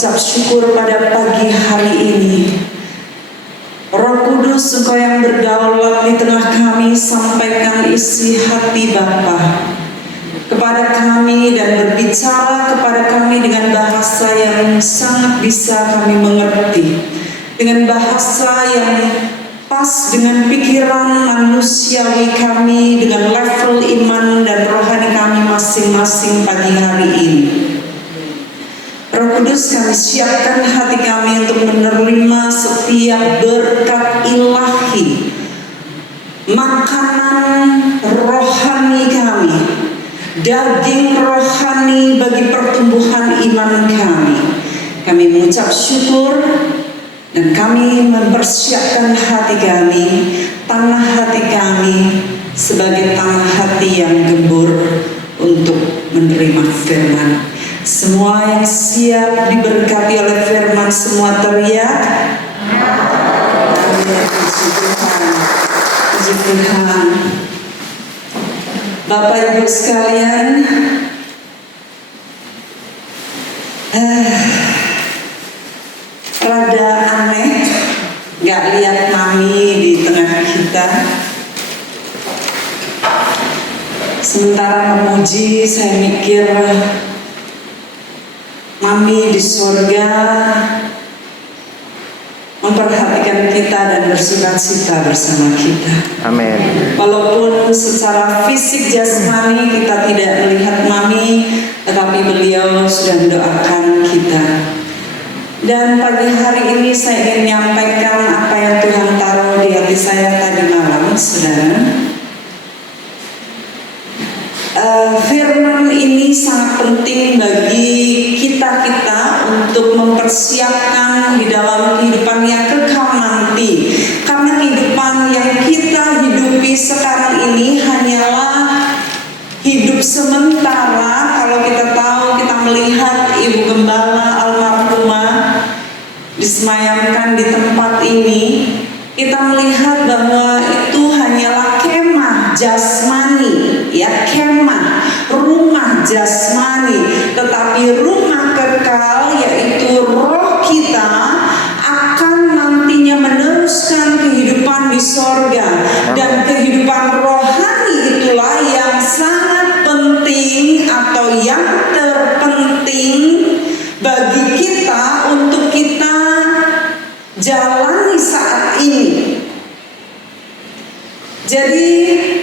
mengucap syukur pada pagi hari ini. Roh Kudus, Engkau yang berdaulat di tengah kami, sampaikan isi hati Bapa kepada kami dan berbicara kepada kami dengan bahasa yang sangat bisa kami mengerti, dengan bahasa yang pas dengan pikiran manusiawi kami, dengan level iman dan rohani kami masing-masing pagi hari ini. Roh Kudus, kami siapkan hati kami untuk menerima setiap berkat ilahi, makanan rohani kami, daging rohani bagi pertumbuhan iman kami. Kami mengucap syukur dan kami mempersiapkan hati kami, tanah hati kami sebagai tanah hati yang gembur untuk menerima firman. Semua yang siap diberkati oleh firman, semua teriak amin. Puji Tuhan. Bapak Ibu sekalian, rada aneh gak lihat mami di tengah kita. Sementara memuji, saya mikir mami di surga memperhatikan kita dan bersukacita bersama kita. Amin. Walaupun secara fisik jasmani kita tidak melihat mami, tetapi beliau sudah mendoakan kita. Dan pagi hari ini saya ingin menyampaikan apa yang Tuhan taruh di hati saya tadi malam, saudara. Firman ini sangat penting bagi kita untuk mempersiapkan di dalam kehidupan yang kekal nanti. Karena kehidupan yang kita hidupi sekarang ini hanyalah hidup sementara. Kalau kita tahu, kita melihat Ibu Gembala almarhumah disemayamkan di tempat ini, kita melihat bahwa itu hanyalah kemah jasmani, ya, kemah, rumah jasmani, tetapi rumah kekal yaitu roh kita akan nantinya meneruskan kehidupan di sorga. Dan kehidupan rohani itulah yang sangat penting atau yang terpenting bagi kita untuk kita jalani saat ini. Jadi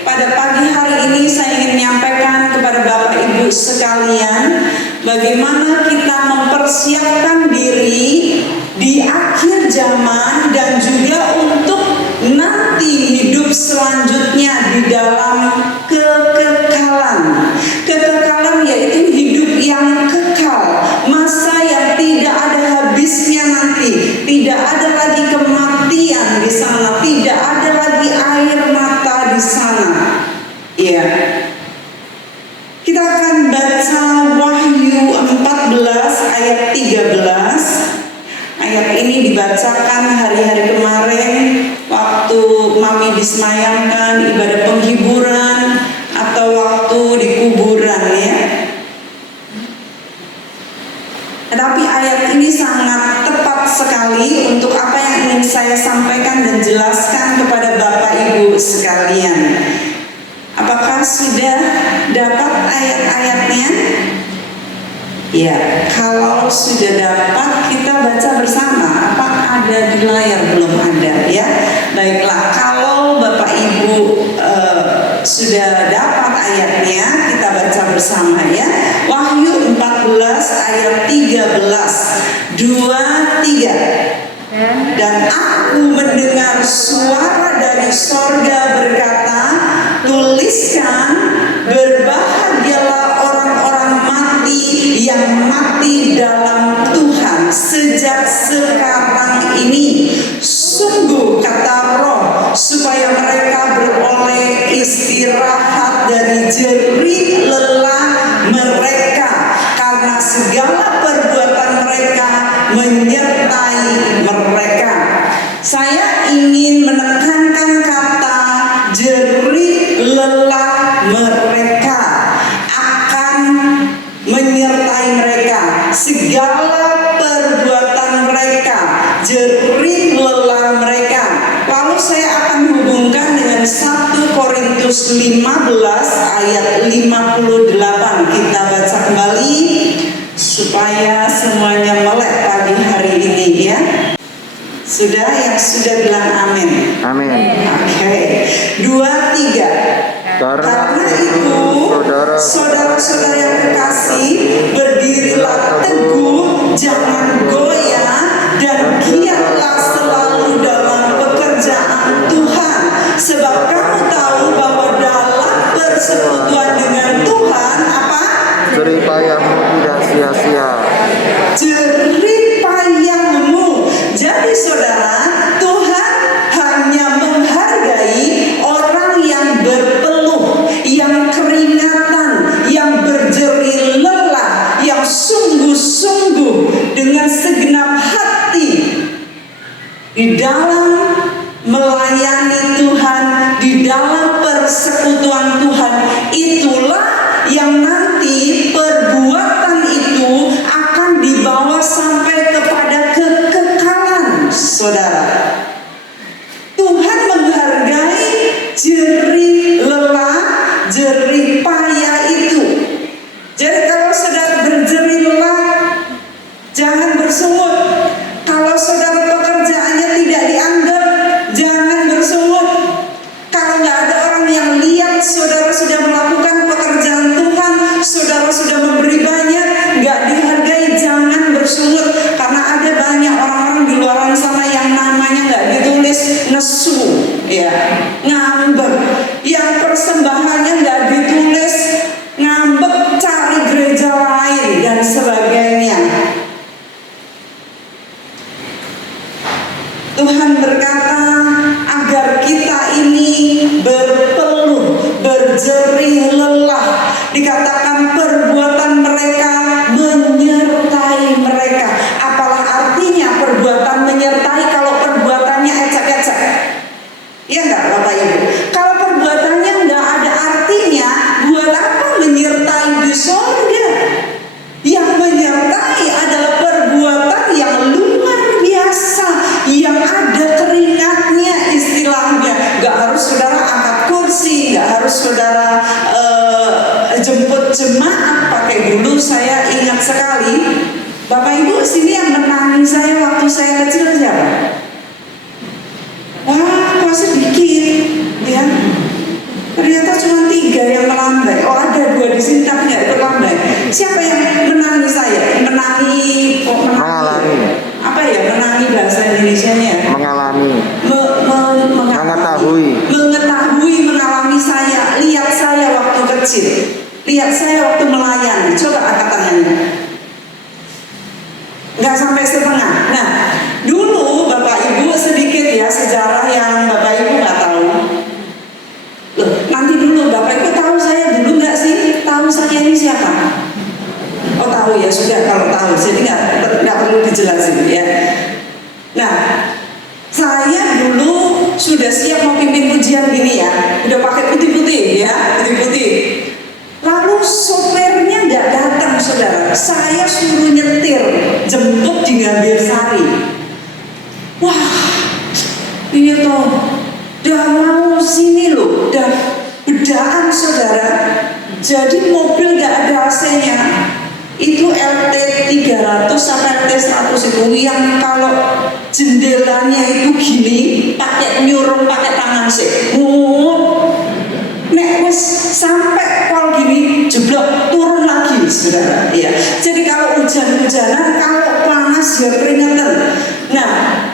pada pagi hari ini saya ingin menyampaikan kepada Bapak Ibu sekalian bagaimana kita mempersiapkan diri di akhir zaman dan juga untuk nanti hidup selanjutnya di dalam kekekalan. Kekekalan yaitu hidup yang kekal, masa yang tidak ada habisnya nanti, tidak ada lagi kematian di sana, tidak ada lagi air mata di sana. Ya. Kita akan baca Wahyu 14 ayat 13. Ayat ini dibacakan hari-hari kemarin waktu mami disemayamkan, ibadah penghiburan atau waktu di kuburan, ya. Tetapi ayat ini sangat tepat sekali untuk apa yang ingin saya sampaikan dan jelaskan kepada Bapak Ibu sekalian. Apakah sudah dapat ayat-ayatnya? Ya, kalau sudah dapat kita baca bersama. Apa ada di layar? Belum ada, ya. Baiklah, kalau Bapak Ibu sudah dapat ayatnya, kita baca bersama, ya. Wahyu 14 ayat 13. 2, 3. Dan aku mendengar suara dari sorga berkata, tuliskan, berbahagialah orang-orang mati yang mati dalam Tuhan sejak sekarang ini. Sungguh, kata Roh, supaya mereka beroleh istirahat dari jerih lelah mereka, karena segala perbuatan mereka menyertai mereka. Saya ingin menekankan kata jerih lelah mereka akan menyertai mereka. Segala perbuatan Korintus 15 ayat 58. Kita baca kembali supaya semuanya melek pagi hari ini ya. Sudah, yang sudah bilang amin. Amin. Oke. 2, 3. Karena itu, saudara-saudara yang kekasih, berdirilah teguh, jangan goyah, dan giatlah selalu dalam pekerjaan Tuhan. Sebab kamu tahu bahwa dalam persekutuan dengan Tuhan, apa? Jerih payahmu tidak sia-sia. Jerih payahmu. Jadi saudara, Tuhan hanya menghargai orang yang berpeluh, yang keringatan, yang berjerih lelah, yang sungguh-sungguh dengan segenap hati di dalam melayani Tuhan, di dalam persekutuan Tuhan. Itulah yang nanti perbuatan itu akan dibawa sampai kepada kekekalan, saudara. Tuhan menghargai jerih lelah, jerih payah itu. Jadi kalau saudara berjerih lelah, jangan bersungut. Kalau saudara pekerjaannya tidak dianggap, jangan bersungut. Kalau nggak ada orang yang lihat saudara sudah melakukan pekerjaan Tuhan, saudara sudah memberi banyak, nggak dihargai, jangan bersungut. Karena ada banyak orang-orang di luar sana yang namanya nggak ditulis, nesu, ya, ngambek, yang persembahannya nggak ditulis, ngambek, cari gereja lain dan sebagainya. Tuhan berkata agar kita ini berpeluh, berjerih lelah. Dikatakan perbuatan mereka menyertai mereka. Apalah artinya perbuatan menyertai kalau perbuatannya ecek-ecek? Ya enggak Bapak Ibu? Kalau perbuatannya enggak ada artinya, buat apa menyertai di surga? Yang menyertai adalah perbuatan yang luar biasa, yang ada keringatnya istilahnya. Gak harus saudara angkat kursi, gak harus saudara jemput jemaat pakai. Dulu saya ingat sekali, Bapak Ibu sini yang menemani saya waktu saya kecil siapa? Wah, kok sedikit ya. Ternyata cuma 3 yang melambai. Oh, ada 2 di sini tapi nggak terlambai. Siapa yang menangi saya? Menangi. Apa ya menangi bahasa Indonesianya? Mengalami. Mengetahui, mengalami saya. Lihat saya waktu kecil. Lihat saya waktu melayani. Coba angkat tangannya. Nggak sampai setengah. Nah, dulu Bapak Ibu sedikit ya sejarah yang Bapak Ibu nggak tahu. Loh, nanti dulu Bapak Ibu tahu saya dulu nggak sih? Tahu saya ini siapa? Oh tahu ya, sudah kalau tahu, jadi nggak perlu dijelasin ya. Nah, saya dulu sudah siap mau pimpin pujian gini ya, udah pakai putih-putih ya, putih-putih. Lalu sopirnya nggak datang saudara, saya suruh nyetir, jemput di Gambir-Sari. Wah, ini tuh udah mau sini loh, udah bedaan saudara. Jadi mobil nggak ada AC-nya. Itu LT 300 sampai LT 100 itu yang kalau jendelanya itu gini, pakai nyurung pakai tangan sih. Nek wis sampai pol gini jeblok turun lagi saudara. Iya. Jadi kalau hujan-hujanan, kalau panas ya keringetan. Nah,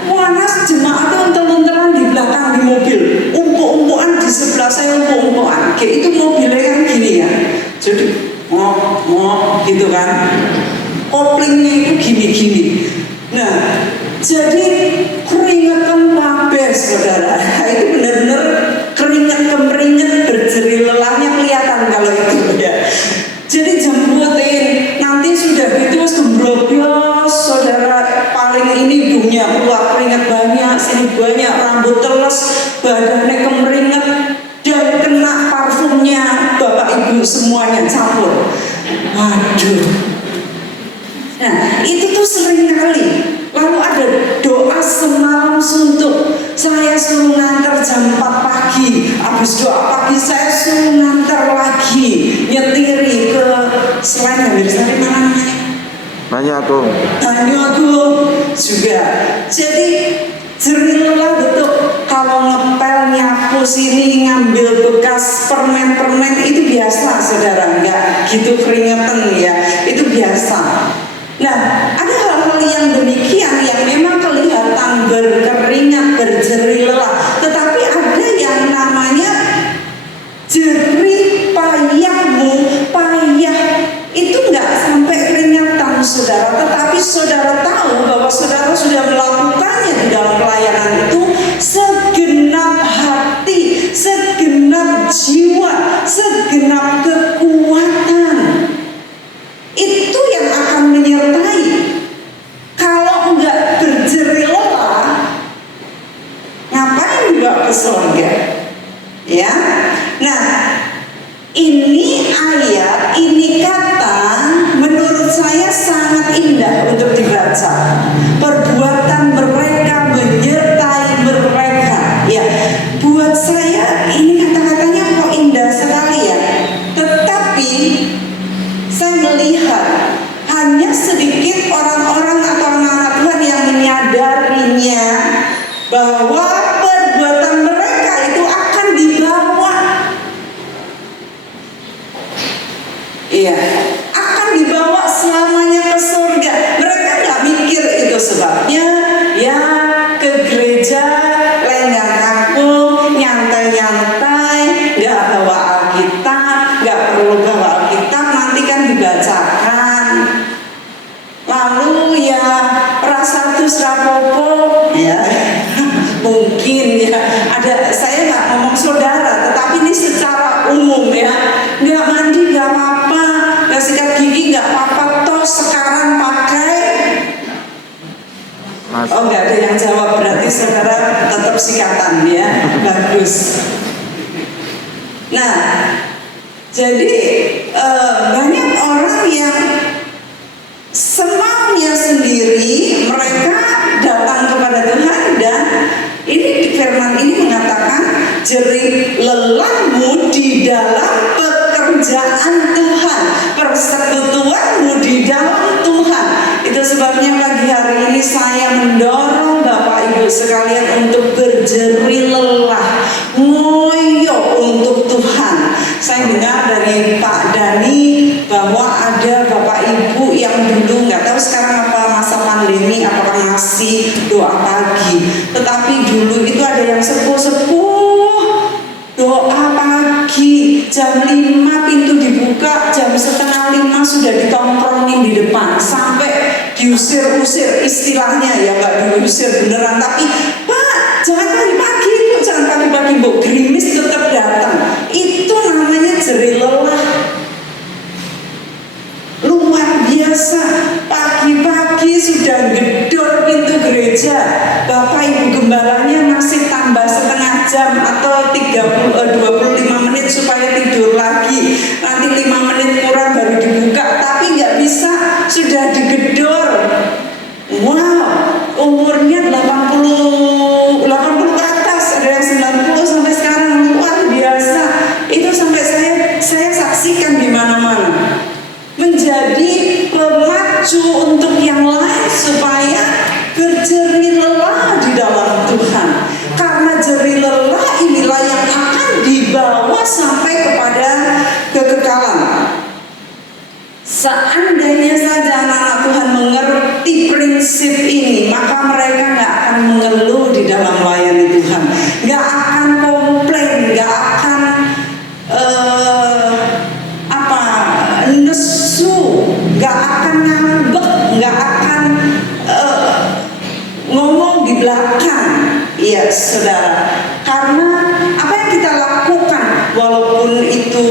panas jemaat itu untel-untelan di belakang di mobil, umpuk-umpukan di sebelah saya, umpuk-umpukan. Kayak itu mobilnya kan gini ya. Jadi ngok gitu kan. Koplingnya itu gini-gini. Nah, jadi keringetan kabeh saudara. Itu benar-benar keringet berjerih lelahnya kelihatan kalau itu ya. Jadi jemputin, nanti sudah gitu gembrobos saudara, paling ini hidungnya keluar keringat banyak, sini banyak, rambut teles, badannya kemeringet, dan kena parfumnya Bapak Ibu semuanya campur. Waduh. Nah itu tuh sering kali. Lalu ada doa semalam suntuk. saya suruh nganter jam 4 pagi, habis doa pagi saya suruh nganter lagi, nyetiri ke selain Gambir Sari mana namanya? Banyak Banyuagung juga. Jadi jerilah betul kalau ngepel nyapu sini ngambil bekas permen-permen itu biasa saudara, enggak gitu keringetan ya, itu biasa. Nah, ada hal-hal yang demikian yang memang kelihatan berkeringat, berjerih lelah, tetapi ada yang namanya jerih payahmu, payah itu enggak sampai keringatan saudara, tetapi saudara tahu bahwa saudara sudah melakukannya di dalam pelayanan itu segenap hati, segenap jiwa, segenap kekuatan. Itu yang akan menyertai. Kalau enggak berjerih lelah, ngapain dibawa ke surga? Ya. Nah, ini ayat, ini kata menurut saya sangat indah untuk dibaca. Perbuatan mereka menyertai mereka. Ya, buat saya ini kata-katanya kok indah sekali ya. Tetapi saya melihat hanya sedikit orang-orang atau anak-anak Tuhan yang menyadarinya bahwa perbuatan mereka itu akan dibawa. Iya, akan dibawa selamanya ke surga. Mereka nggak mikir itu sebabnya. Ya, ke gereja lenggang kampung, nyantai-nyantai, nggak bawa Alkitab, nggak perlu bawa Alkitab, nanti kan dibacakan. Lalu ya rasa terus rapopo, ya mungkin ya. Ada, saya nggak ngomong saudara, tetapi ini secara umum ya. Nggak mandi nggak apa-apa, nggak sikat gigi nggak apa-apa, toh sekarang pakai. Oh, nggak ada yang jawab, berarti saudara tetap sikatan ya, bagus. Nah, jadi banyak orang yang semaunya sendiri mereka datang kepada Tuhan, dan ini firman ini mengatakan jerih lelahmu di dalam pekerjaan Tuhan, persekutuanmu di dalam Tuhan. Itu sebabnya pagi hari ini saya mendorong Bapak Ibu sekalian untuk berjerih lelah, ngoyo untuk Tuhan. Saya dengar dari Pak Dani bahwa ada Bapak Ibu yang dulu nggak tahu sekarang apa masa pandemi apakah masih doa pagi, tetapi dulu itu ada yang sepuh-sepuh doa pagi jam 5 pintu dibuka, jam setengah 5 sudah ditongkrongin di depan sampai diusir-usir, istilahnya ya, nggak diusir beneran, tapi Pak jangan pagi-pagi Bu, jangan pagi-pagi Bu, gerimis tetap datang. Itu namanya jerih lelah luar biasa. Pagi-pagi sudah gedor pintu gereja, Bapak Ibu gembalanya masih tambah setengah jam atau 25 menit supaya tidur lagi, nanti 5 menit kurang baru dibuka, tapi nggak bisa, sudah digedor. Wow, umurnya 80 ke atas, ada yang 90 sampai sekarang, luar biasa. Itu sampai saya saksikan di mana-mana. Menjadi pemacu untuk yang lain supaya berjerih lelah di dalam Tuhan. Karena jerih lelah inilah yang akan dibawa sampai kepada kekekalan. Seandainya saja anak-anak Tuhan mengerti prinsip ini, maka mereka nggak akan mengeluh di dalam melayani Tuhan, nggak akan komplain, nggak akan nesu, nggak akan ngambek, nggak akan ngomong di belakang. Iya saudara, karena apa yang kita lakukan, walaupun itu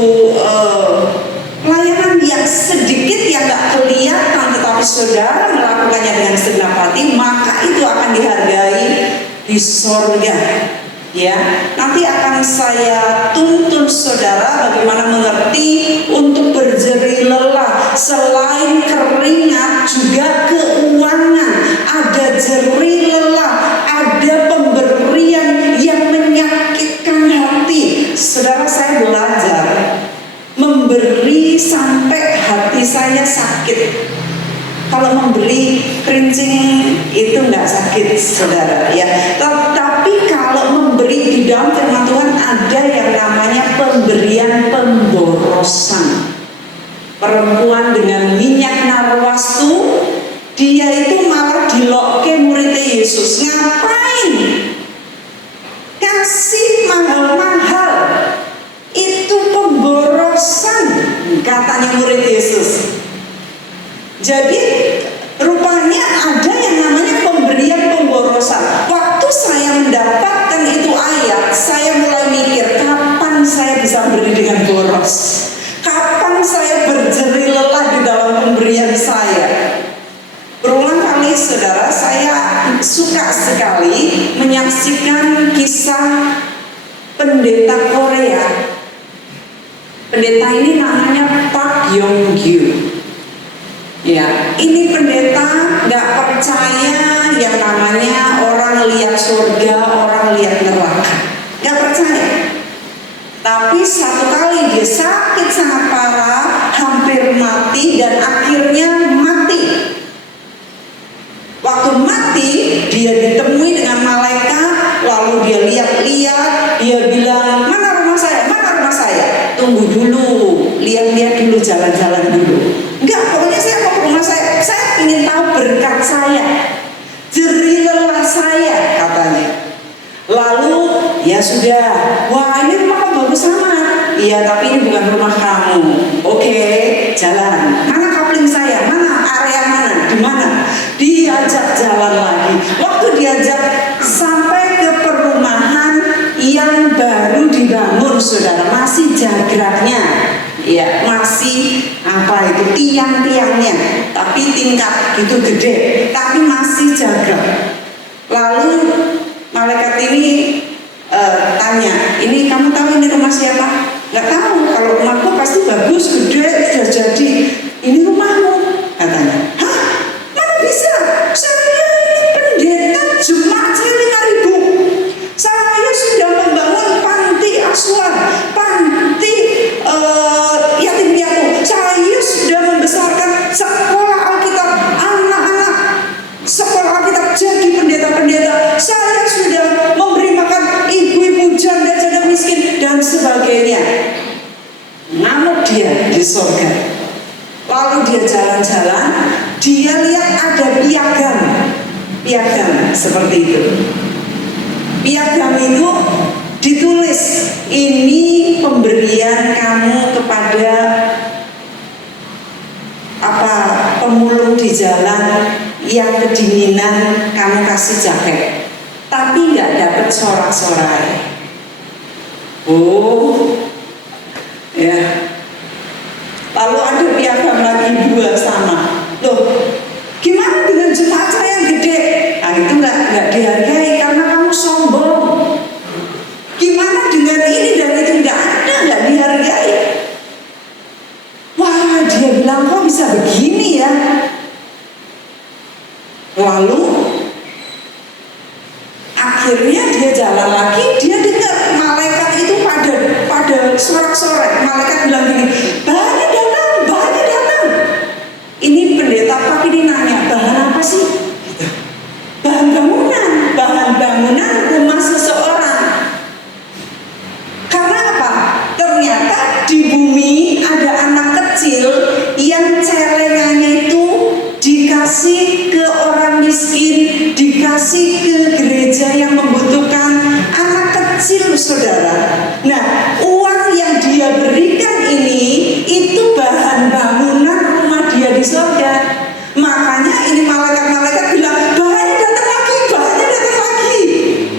pelayanan yang sedikit yang nggak kelihatan, tetapi saudara melakukannya dengan segenap hati, maka itu akan dihargai di surga. Ya, nanti akan saya tuntun saudara bagaimana mengerti untuk berjerih lelah. Selain keringat juga keuangan, ada jerih lelah, ada pemberian memberi sampai hati saya sakit. Kalau memberi kerincing itu nggak sakit, saudara ya. Tapi kalau memberi di dalam firman Tuhan ada yang namanya pemberian pemborosan. Perempuan dengan minyak narwastu, dia itu malah dilokke murid Yesus. Ngapain? Kasih mahal-mahal. Itu pemborosan, katanya murid Yesus. Jadi rupanya ada yang namanya pemberian pemborosan. Waktu saya mendapatkan itu ayat, saya mulai mikir, kapan saya bisa beri dengan boros? Kapan saya berjerih lelah di dalam pemberian saya? Berulang kali, saudara, saya suka sekali menyaksikan kisah pendeta Korea. Pendeta ini namanya Park Yong Gyu. Ya, ini pendeta nggak percaya yang namanya orang lihat surga, orang lihat neraka. Nggak percaya. Tapi satu kali dia sakit sangat parah, hampir mati dan akhirnya mati. Waktu mati, dia ditemui dengan malaikat, lalu dia lihat-lihat, dia bilang, mana rumah saya? Mana rumah saya? Tunggu dulu, lihat-lihat dulu, jalan-jalan dulu. Enggak, pokoknya saya mau ke rumah saya ingin tahu berkat saya, jerih lelah saya, katanya. Lalu, ya sudah, wah ini rumah kamu bagus amat. Iya, tapi ini bukan rumah kamu. Oke, jalan. Mana kapling saya? Mana area mana? Di mana? Diajak jalan lagi. Waktu diajak sampai ke perumahan yang baru dibangun, saudara, masih jagraknya, ya masih apa itu tiang-tiangnya, tapi tingkat gitu gede, tapi masih jagrak. Lalu malaikat ini tanya, ini kamu tahu ini rumah siapa? Nggak tahu. Kalau rumahku pasti bagus, gede, sudah jadi. Ini rumahmu, katanya. Hah? Mana bisa? Saya ini pendeta jemaat 5.000. Saya sudah membangun panti asuhan, panti yatim piatu. Saya sudah membesarkan sekolah Alkitab, anak-anak sekolah Alkitab jadi pendeta-pendeta. Saya sudah memberi makan ibu-ibu janda-janda miskin dan sebagainya. Ngamuk dia di surga. Lalu dia jalan-jalan, dia lihat ada piagam seperti itu. Piagam itu ditulis, ini pemberian kamu kepada pemulung di jalan yang kedinginan, kamu kasih jaket, tapi nggak dapat sorak-sorai. Oh, ya. Lalu ada piagam lagi 2 sama. Loh, gimana dengan jemaat saya yang gede? Nah itu nggak dihargai karena kamu sombong. Gimana dengan ini dan itu nggak dihargai? Wah, dia bilang kok bisa begini ya? Lalu akhirnya dia jalan lagi, dia dengar malaikat itu pada sorak-sorai. Malaikat bilang gini, bahannya datang. Ini pendeta Pak ini nanya, bahan apa sih? Gitu. Bahan bangunan rumah seseorang. Karena apa? Ternyata di bumi ada anak kecil yang celengannya itu dikasih ke orang miskin, dikasih ke gereja yang membutuhkan, anak kecil, saudara. Nah, uang yang dia berikan ini itu bahan bangunan rumah dia di surga. Makanya ini malaikat-malaikat bilang, bahannya datang lagi.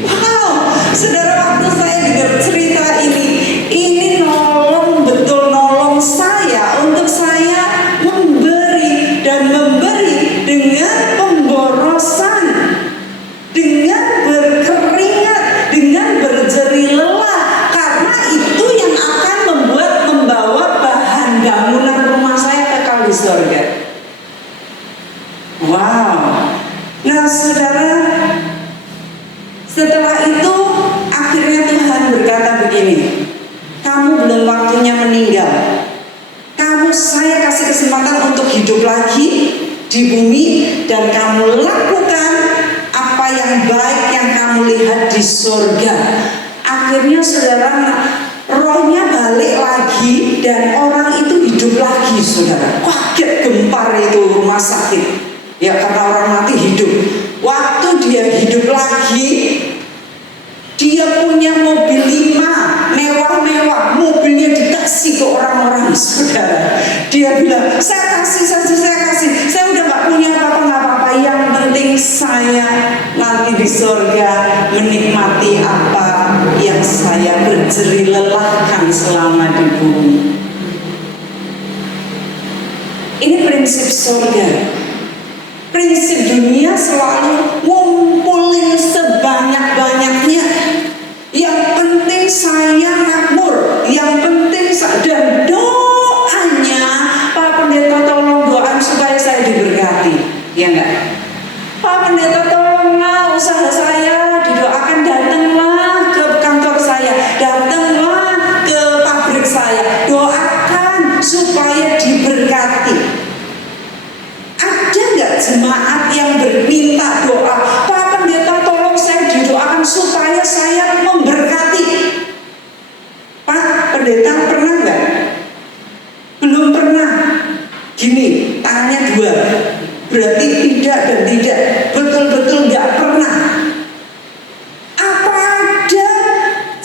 Wow, saudara, waktu saya dengar cerita ini nolong saya untuk saya memberi dengan pemborosan, dengan berkeringat, dengan berjerih lelah, karena itu yang akan membawa bahan bangunan rumah saya kekal di surga. Wow. Nah, saudara, setelah itu akhirnya Tuhan berkata begini, kamu belum waktunya meninggal. di bumi dan kamu lakukan apa yang baik yang kamu lihat di surga. Akhirnya saudara, rohnya balik lagi dan orang itu hidup lagi saudara. Kaget gempar itu rumah sakit. Ya karena orang mati hidup. Waktu dia hidup lagi, dia punya mobil 5 mewah-mewah, mobilnya dikasih ke orang-orang saudara. Dia bilang, saya kasih, saya udah gak punya apa-apa, gak apa-apa. Yang penting saya nanti di surga menikmati apa yang saya berjerih lelahkan selama di bumi. Ini prinsip surga. Prinsip dunia selalu ngumpulin sebanyak-banyaknya. Yang penting saya makmur, yang penting dan doanya Pak Pendeta tolong doain supaya saya diberkati, ya enggak? Pak Pendeta tolonglah usaha saya didoakan, datanglah ke kantor saya, datanglah ke pabrik saya, doakan supaya diberkati. Ada nggak jemaat yang berminta doa, Pak Pendeta tolong saya didoakan supaya saya memberkati? Pak Pendeta pernah nggak? Belum pernah. Gini, tangannya 2. Berarti tidak dan tidak. Betul-betul nggak pernah. Apa ada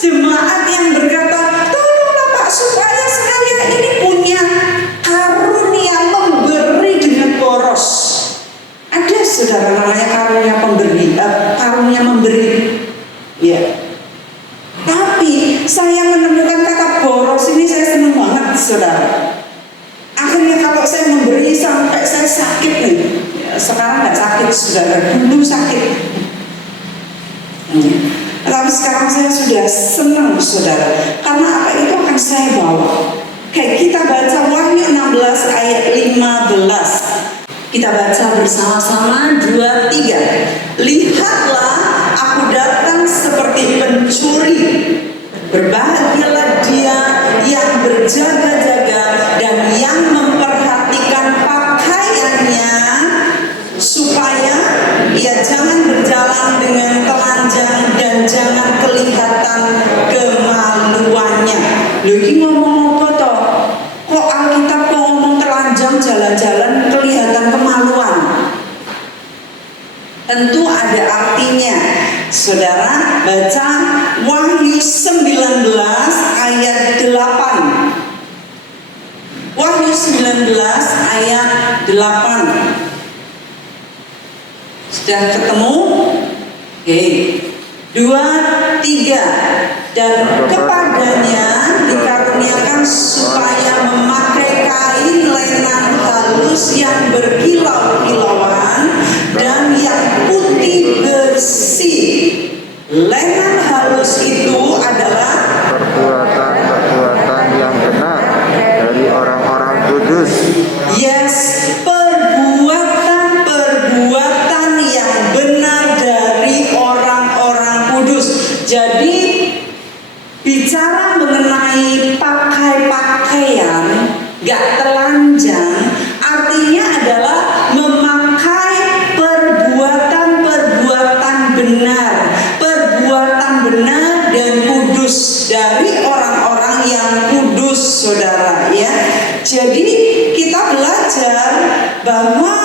jemaat yang berkata, tolonglah Pak supaya saya ini punya karunia memberi dengan boros? Ada saudara namanya karunia pemberi, karunia memberi. Ya. Tapi saya menemukan kata boros ini saya senang banget saudara. Akhirnya kalau saya memberi sampai saya sakit nih. Ya, sekarang nggak sakit saudara, dulu sakit. Tapi sekarang saya sudah senang saudara. Karena apa itu akan saya bawa. Kayak kita baca Wahyu 16 ayat 15. Kita baca bersama-sama 2-3. Lihatlah aku datang seperti pencuri. Berbahagialah dia yang berjaga-jaga dan yang memperhatikan pakaiannya supaya ia jangan berjalan dengan telanjang dan jangan kelihatan kemaluannya. Loh ini ngomong apa toh? Kok Alkitab ngomong telanjang jalan-jalan kelihatan kemaluan? Tentu ada artinya. Saudara baca Wahyu 19 ayat 8. Wahyu 19 ayat 8. Sudah ketemu? Oke. 2, 3. Dan kepadanya dikaruniakan supaya memakai kain lenan halus yang berkilau-kilauan dan yang putih bersih. Lenan halus itu adalah perbuatan yang benar dari orang-orang kudus. Yes, perbuatan yang benar dari orang-orang kudus. Jadi bicara mengenai pakai pakaian gak telanjang, artinya adalah memakai perbuatan benar, perbuatan benar dan kudus dari orang-orang yang kudus, saudara ya. Jadi kita belajar bahwa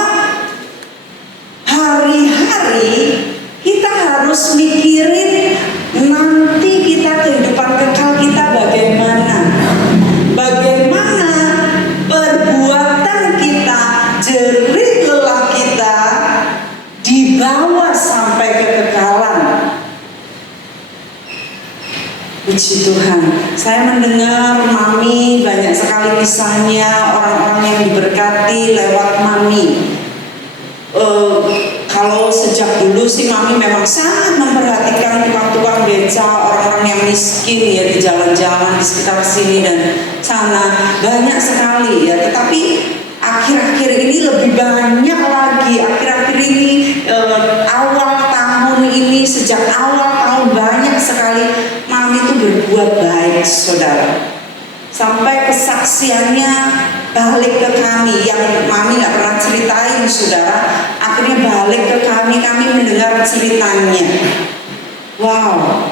hari-hari kita harus mikirin nanti kita kehidupan kekal kita bagaimana. Bagaimana perbuatan kita, jerih lelah kita dibawa sampai kekekalan. Puji Tuhan. Saya mendengar Mami banyak sekali kisahnya orang-orang yang diberkati lewat Mami. Kalau sejak dulu sih Mami memang sangat memperhatikan tukang-tukang beca, orang-orang yang miskin ya di jalan-jalan di sekitar sini dan sana, banyak sekali ya. Tetapi akhir-akhir ini lebih banyak lagi. Akhir-akhir ini awal tahun ini, sejak awal tahun banyak sekali Mami itu berbuat baik, saudara. sampai kesaksiannya balik ke kami yang mami nggak pernah ceritain, saudara. Akhirnya balik ke kami mendengar ceritanya. Wow,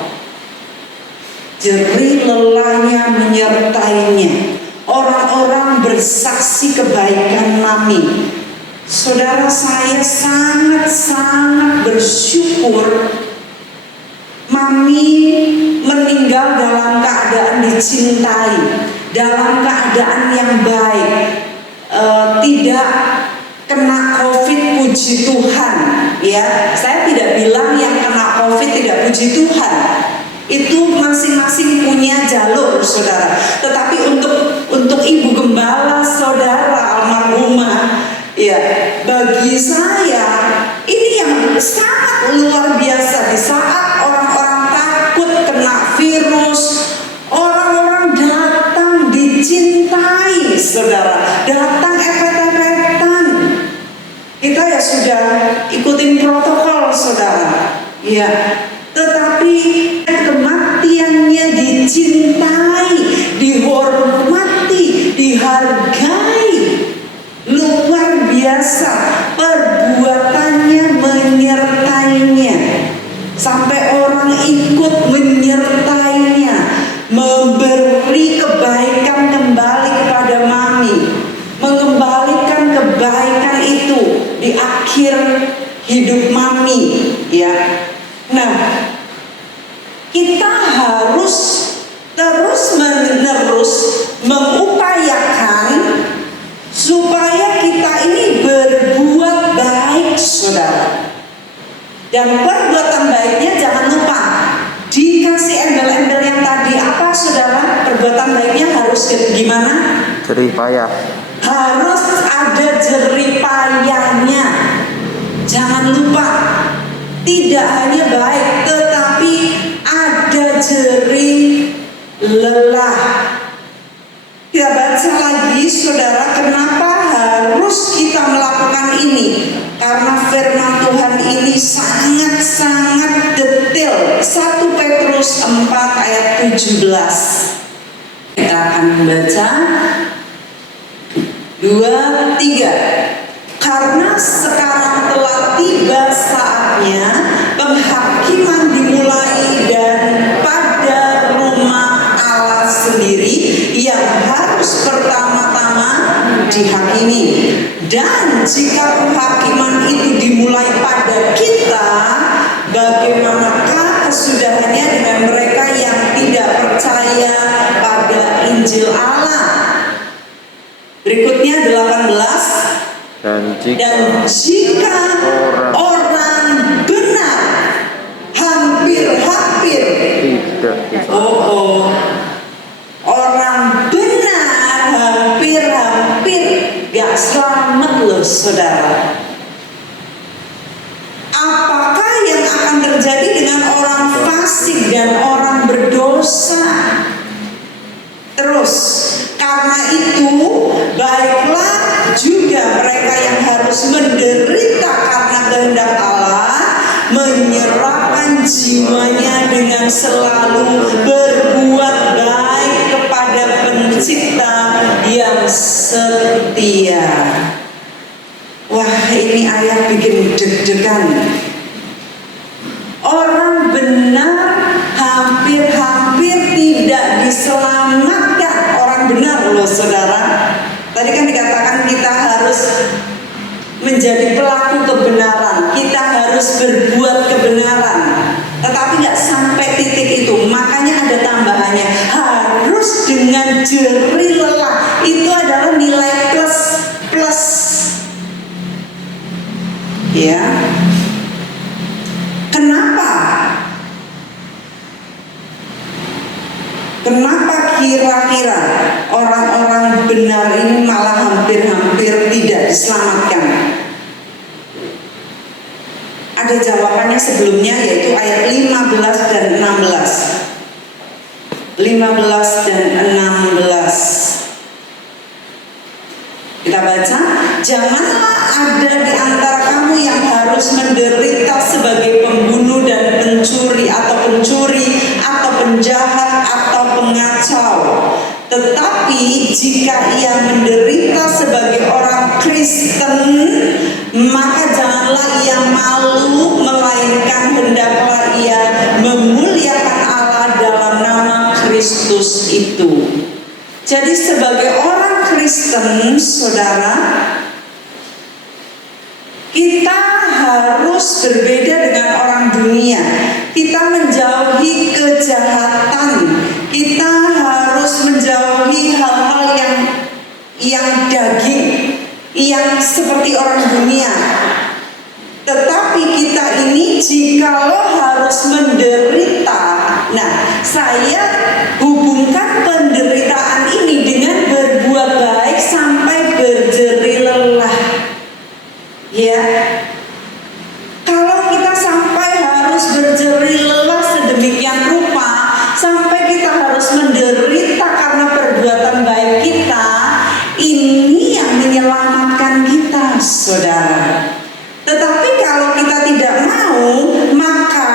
jerih lelahnya menyertainya. Orang-orang bersaksi kebaikan mami. Saudara, saya sangat-sangat bersyukur mami meninggal dalam keadaan dicintai, dalam keadaan yang baik, tidak kena COVID, puji Tuhan. Ya, saya tidak bilang yang kena COVID tidak puji Tuhan. Itu masing-masing punya jalur, saudara. Tetapi untuk ibu gembala saudara almarhumah, ya, bagi saya ini yang sangat luar biasa. Di saat orang-orang takut kena virus, orang-orang datang dicintai, saudara. Datang epet-epetan. Kita ya sudah ikutin protokol, saudara. Ya, tetapi kematiannya dicintai, dihormati, dihargai. Luar biasa perbuatannya menyertainya, sampai orang ikut menyertainya, memberi kebaikan kembali kepada mami, mengembalikan kebaikan itu di akhir hidup mami, ya. Nah, kita harus terus-menerus mengupayakan supaya kita ini berbuat baik, saudara. Dan perbuatan baiknya jangan lupa dikasih embel-embel yang tadi apa, saudara? Perbuatan baiknya harus gimana? Jerih payah. Harus ada jerih payahnya. Jangan lupa, tidak hanya baik, tetapi ada jerih lelah. Kita baca lagi, saudara, kenapa harus kita melakukan ini? Karena firman Tuhan ini sangat-sangat detail. 1 Petrus 4 ayat 17. Kita akan membaca 2, 3. Karena sekarang telah tiba saatnya penghakiman dimulai, dan pada rumah Allah sendiri yang harus pertama-tama dihakimi. Dan jika penghakiman itu dimulai pada kita, bagaimanakah kesudahannya dengan mereka yang tidak percaya pada Injil Allah? Berikutnya 18. Dan jika orang benar hampir-hampir orang benar hampir-hampir gak selamat loh, saudara. Apakah yang akan terjadi dengan orang fasik dan orang berdosa? Terus, karena itu baiklah juga mereka yang harus menderita karena kehendak Allah, menyerahkan jiwanya dengan selalu berbuat baik kepada Pencipta yang setia. Wah, ini ayat bikin deg-degan. Orang benar hampir-hampir tidak diselamatkan. Orang benar loh, saudara. Tadi kan dikatakan kita harus menjadi pelaku kebenaran, kita harus berbuat kebenaran. Tetapi nggak sampai titik itu, makanya ada tambahannya, harus dengan jerih lelah. Itu adalah nilai plus. Ya. Kenapa kira-kira orang-orang benar ini malah hampir-hampir tidak diselamatkan? Ada jawabannya sebelumnya, yaitu ayat 15 dan 16. 15 dan 16. Kita baca, janganlah ada di antara kamu yang harus menderita sebagai pembunuh dan pencuri atau penjahat atau pengacau. Tetapi jika ia menderita sebagai orang Kristen, maka janganlah ia malu, melainkan hendaklah ia memuliakan Allah dalam nama Kristus itu. Jadi sebagai orang Kristen, saudara, kita harus berbeda dengan orang dunia. Kita menjauhi kejahatan. Kita harus menjauhi hal-hal yang daging, yang seperti orang dunia. Tetapi kita ini jikalau harus menderita, nah saya hubungkan penderitaan ini dengan berbuat baik sampai berjeri lelah. Ya, kalau kita sampai harus berjeri lelah sedemikian rupa, sampai kita harus menderita karena perbuatan baik kita, ini yang menyelamatkan kita, saudara. Tetapi kalau kita tidak mau, maka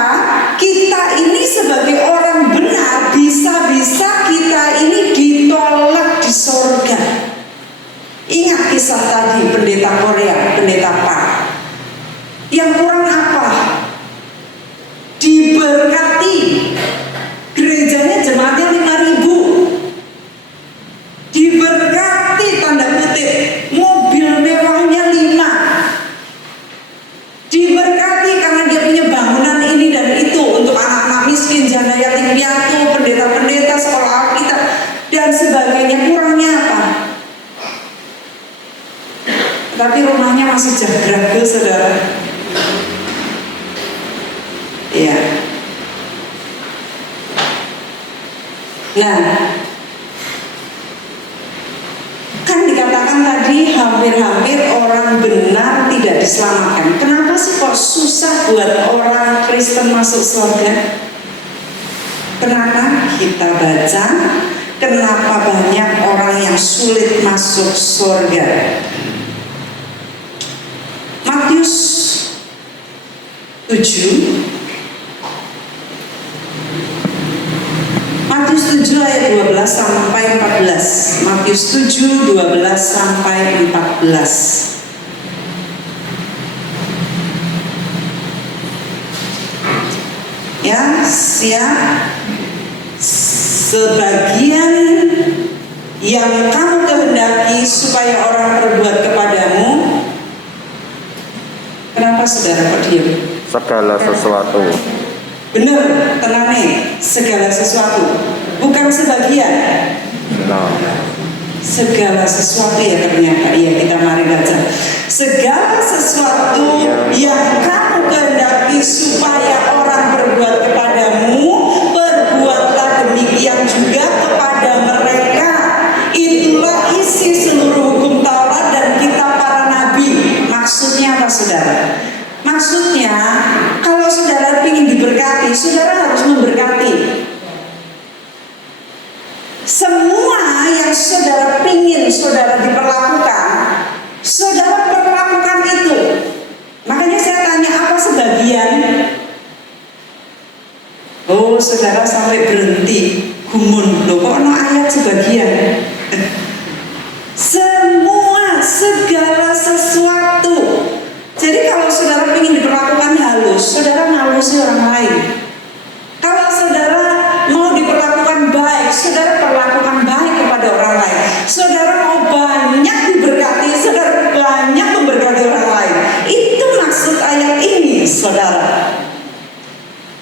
kita ini sebagai orang benar, bisa-bisa kita ini ditolak di sorga. Ingat kisah tadi pendeta Korea, pendeta Pak. Yang kurang apa? Diberkati. Gerejanya jemaatnya 5.000. Diberkati tanda kutip. Mobil mewahnya 5. Diberkati karena dia punya bangunan ini dan itu untuk anak-anak miskin, janda yatim piatu, pendeta-pendeta, sekolah Alkitab dan sebagainya. Kurangnya apa? Tapi rumahnya masih jagragel, saudara. Iya. Nah, kan dikatakan tadi hampir-hampir orang benar tidak diselamatkan. Kenapa sih kok susah buat orang Kristen masuk surga? Kenapa? Kita baca, kenapa banyak orang yang sulit masuk surga. Matius 7 ayat 12 sampai 14. Matius 7 12 sampai 14. Ya, siap. Sebagian yang kamu kehendaki supaya orang berbuat kepadamu. Kenapa saudara kok diam? Segala sesuatu. Benar, tenang nih, segala sesuatu. Bukan sebagian. No. Segala sesuatu ya ternyata. Iya, kita mari baca. Segala sesuatu yang kamu kehendaki supaya orang berbuat kepadamu, perbuatlah demikian juga kepada mereka. Itulah isi seluruh hukum Taurat dan kitab para nabi. Maksudnya apa, saudara? Maksudnya, kalau saudara ingin diberkati, saudara harus memberkati. Semua yang saudara ingin saudara diperlakukan, saudara perlakukan itu. Makanya saya tanya, apa sebagian? Oh, saudara sampai berhenti gumun. Loh, kok ada ayat sebagian? Semua, segala sesuatu. Jadi kalau saudara ingin diperlakukan halus, saudara ngalusi orang lain. Kalau saudara mau diperlakukan baik, saudara perlakukan baik kepada orang lain. Saudara mau banyak diberkati, saudara banyak memberkati orang lain. Itu maksud ayat ini, saudara.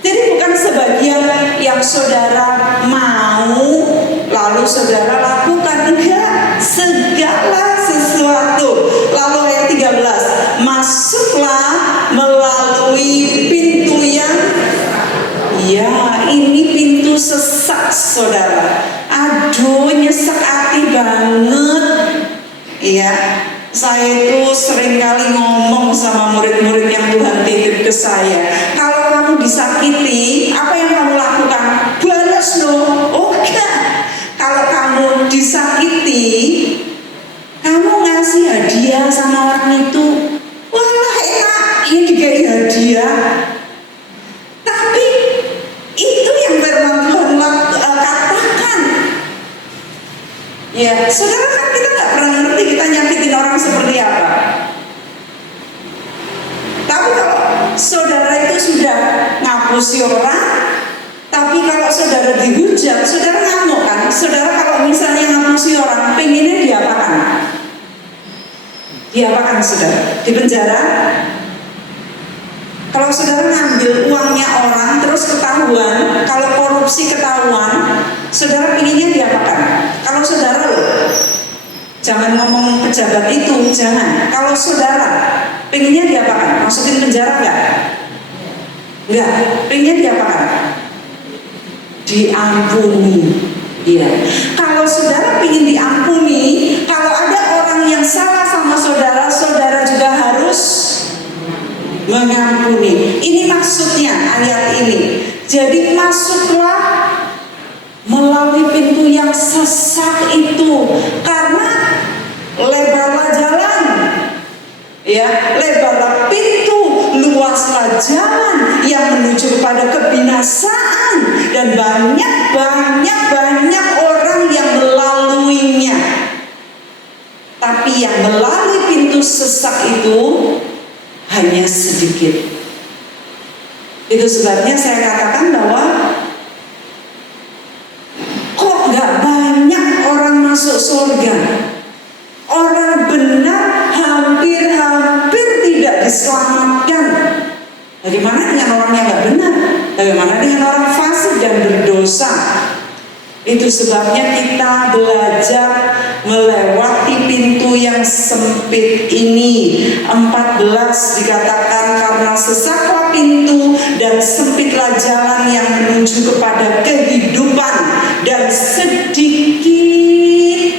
Jadi bukan sebagian yang saudara mau lalu saudara lakukan, enggak, segala sesuatu. Lalu ayat 13, masuklah melalui pintu yang, ya ini pintu sesat, saudara. Aduh, nyesek hati banget. Iya, saya itu seringkali ngomong sama murid-murid yang Tuhan titip ke saya, kalau kamu disakiti, apa yang kamu lakukan? Balas loh. Oh enggak. Kalau kamu disakiti, kamu ngasih hadiah sama orang itu. Wah enak, ini dikasih hadiah. Tapi itu yang firman Tuhan katakan. Saudara kan kita nggak pernah ngerti kita nyakitin orang seperti apa. Tapi kalau saudara itu sudah ngapusi orang, tapi kalau saudara dihujat, saudara ngamuk kan? Saudara kalau misalnya ngapusi orang, pengennya diapakan? Diapakan saudara? Di penjara? Kalau saudara ngambil uangnya orang terus ketahuan, kalau korupsi ketahuan, saudara pengennya diapakan? Kalau saudara loh, jangan ngomong pejabat itu, jangan. Kalau saudara pengennya diapakan? Masukin penjara enggak? Enggak. Pengennya diapakan? Diampuni. Iya. Kalau saudara pengen diampuni, kalau ada orang yang salah sama saudara, saudara juga harus mengampuni. Ini maksudnya ayat ini. Jadi masuklah melalui pintu yang sesak itu, karena lebarlah jalan, ya, lebarlah pintu, luaslah jalan yang menuju kepada kebinasaan, dan banyak orang yang melaluinya. Tapi yang melalui pintu sesak itu hanya sedikit. Itu sebabnya saya katakan bahwa kok gak banyak orang masuk surga. Orang benar hampir tidak diselamatkan. Bagaimana dengan orang yang gak benar? Bagaimana dengan orang fasik dan berdosa? Itu sebabnya kita belajar melewati pintu yang sempit ini. 14 dikatakan, karena sesaklah pintu dan sempitlah jalan yang menuju kepada kehidupan, dan sedikit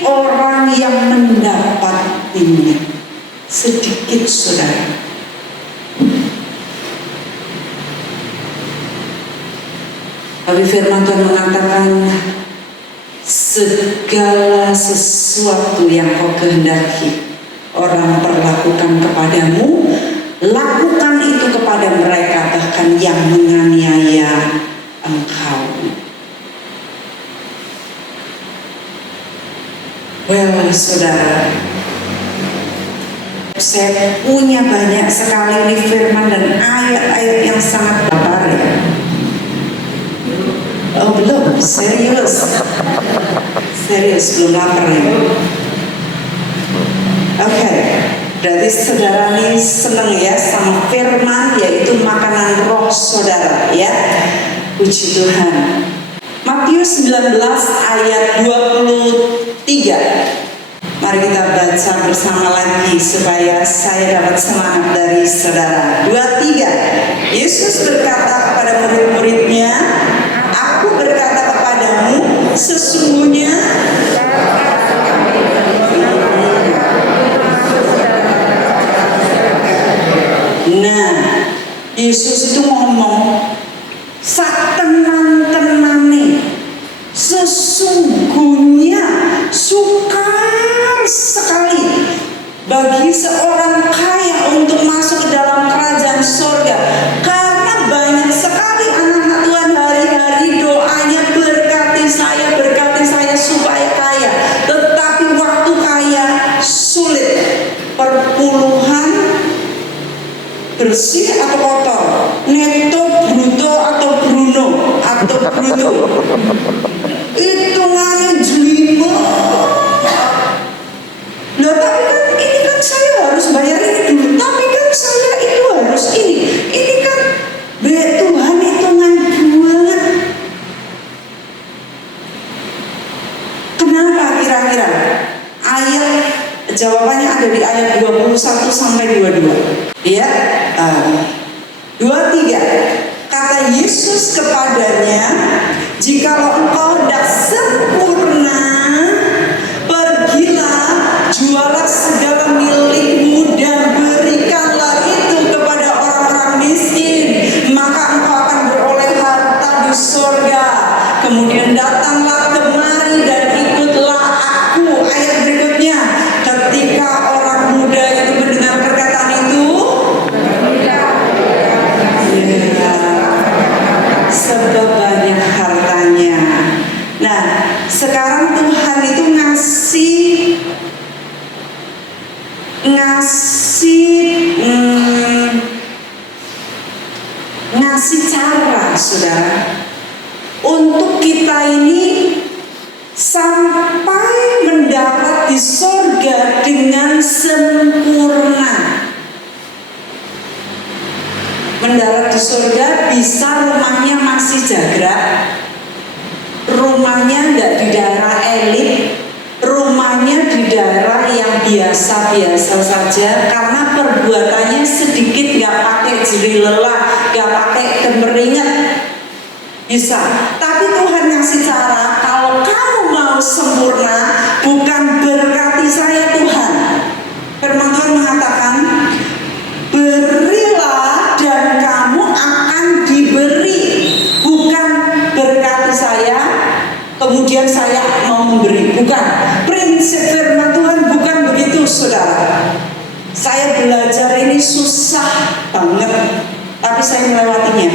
orang yang mendapatinya. Sedikit, saudara. Tapi firman Tuhan mengatakan, segala sesuatu yang kau kehendaki orang perlakukan kepadamu, lakukan itu kepada mereka, bahkan yang menganiaya engkau. Well, saudara, saya punya banyak sekali nih firman dan ayat-ayat yang sangat lapar ya. Oh belum, serius belum lapar ya. Oke, berarti saudara ini senang ya sama firman, yaitu makanan roh saudara ya. Puji Tuhan. Matius 19 ayat 23. Mari kita baca bersama lagi supaya saya dapat semangat dari saudara. 23. Yesus berkata kepada murid-muridnya, aku berkata kepadamu, sesungguhnya Yesus itu ngomong sak tenan-tenane, sesungguhnya sukar sekali bagi seorang kaya untuk masuk ke dalam kerajaan surga. Karena banyak sekali anak-anak Tuhan hari-hari doanya, berkati saya supaya kaya. Tetapi waktu kaya sulit, perpuluhan bersih atau kotor, neto, bruto atau bruno atau bruto, hitungannya jelima. Loh, tapi kan ini kan saya harus bayar ini dulu, tapi kan saya itu harus ini kan Tuhan hitungan banget. Kenapa kira-kira? Jawabannya ada di ayat 21 sampai 22. Ya, 23. Kata Yesus kepadanya, jikalau engkau hendak sempurna, pergilah, jualah segala milikmu dan berikanlah itu kepada orang-orang miskin, maka engkau akan beroleh harta di surga. Kemudian datanglah kemari dan ikutlah aku. Ayat berikutnya, ketika orang muda itu mendengar perkataan itu, sebab banyak hartanya. Nah, ngasih cara, saudara, untuk kita ini sampai mendarat di sorga dengan sempurna. Mendarat di sorga bisa rumahnya masih jagrak, rumahnya nggak di daerah elit, rumahnya di daerah yang biasa-biasa saja, karena perbuatannya sedikit, nggak pakai jerih lelah, nggak pakai kemeringat, bisa. Tapi Tuhan ngasih cara, kalau kamu mau sempurna, bukan berkati saya Tuhan. Firman Tuhan mengatakan, berilah dan kamu akan diberi, bukan berkati saya kemudian saya mau memberi, bukan. Prinsip firman Tuhan bukan begitu, saudara. Saya belajar ini susah banget, tapi saya melewatinya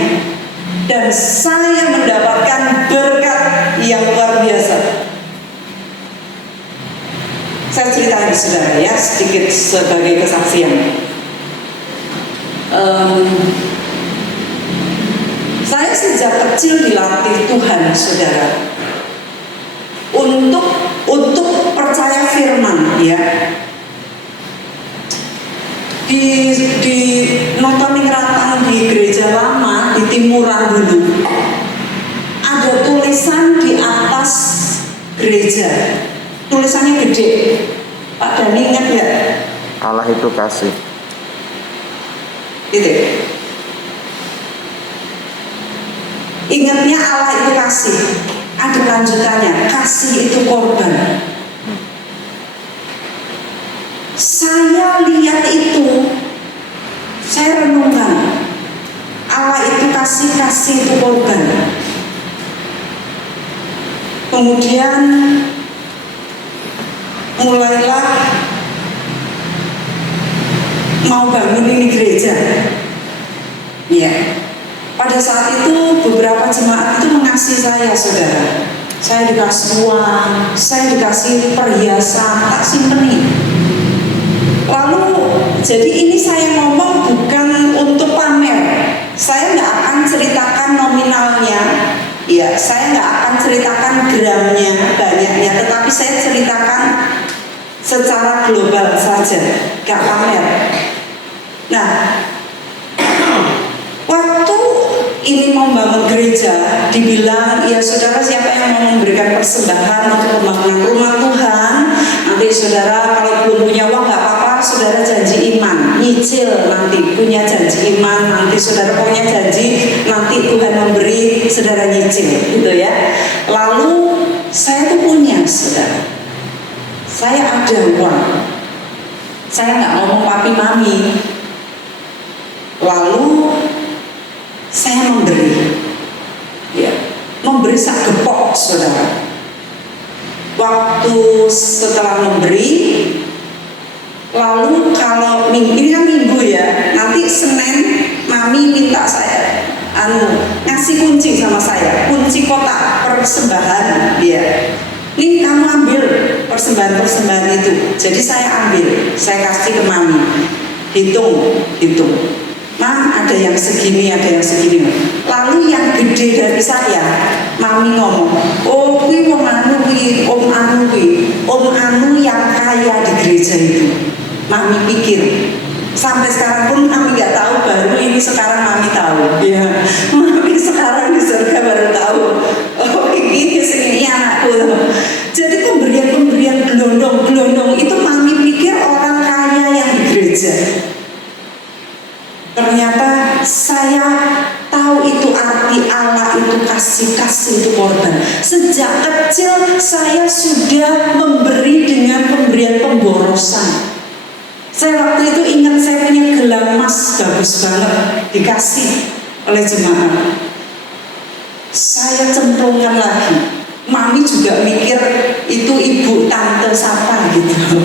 dan saya mendapatkan berkat yang luar biasa. Saya ceritain, saudara, ya, sedikit sebagai kesaksian. Saya sejak kecil dilatih Tuhan, saudara, untuk percaya firman, ya. Di nonton Ratang di gereja lama di Timuran dulu, ada tulisan di atas gereja, tulisannya gede. Pak Dani ingat ya? Allah itu kasih. Gitu. Ingatnya Allah itu kasih. Ada lanjutannya, kasih itu korban. Saya lihat itu, saya renungkan, Allah itu kasih itu korban. Kemudian mulailah mau bangun ini gereja, ya. Pada saat itu beberapa jemaat itu mengasihi saya, saudara. Saya dikasih uang, saya dikasih perhiasan, tak simpenin. Lalu jadi ini saya ngomong bukan untuk pamer. Saya nggak akan ceritakan nominalnya, ya. Saya nggak akan ceritakan gramnya, banyaknya, tetapi saya ceritakan secara global saja, nggak pamer. Nah, waktu ini mau bangun gereja, dibilang, ya saudara, siapa yang mau memberikan persembahan untuk pembangunan rumah Tuhan, nanti saudara kalau belum punya uang nggak apa-apa, saudara janji iman, nyicil, nanti punya janji iman, nanti saudara punya janji, nanti Tuhan memberi, saudara nyicil, gitu ya. Lalu saya tuh punya, saudara, saya ada uang, saya nggak ngomong papi mami. Lalu saya memberi, ya, memberi sak gepok, saudara. Waktu setelah memberi, lalu kalau ini kan minggu, ya, nanti Senin mami minta saya ngasih kunci sama saya, kunci kotak persembahan, ya. Ini kamu ambil persembahan itu. Jadi saya ambil, saya kasih ke mami, hitung. Mam, ada yang segini, ada yang segini. Lalu yang gede dari saya, mami ngomong, oh kui om anu yang kaya di gereja itu. Mami pikir, sampai sekarang pun mami nggak tahu, baru ini sekarang mami tahu. Ya, mami sekarang di surga baru tahu. Oh ini segini anakku. Jadi pemberian gelondong itu mami pikir orang kaya yang di gereja. Ternyata saya tahu itu arti Allah itu kasih itu korban. Sejak kecil saya sudah memberi dengan pemberian pemborosan. Saya waktu itu ingat saya punya gelang emas bagus banget, dikasih oleh jemaat. Saya cemplungkan lagi. Mami juga mikir itu ibu tante siapa gitu.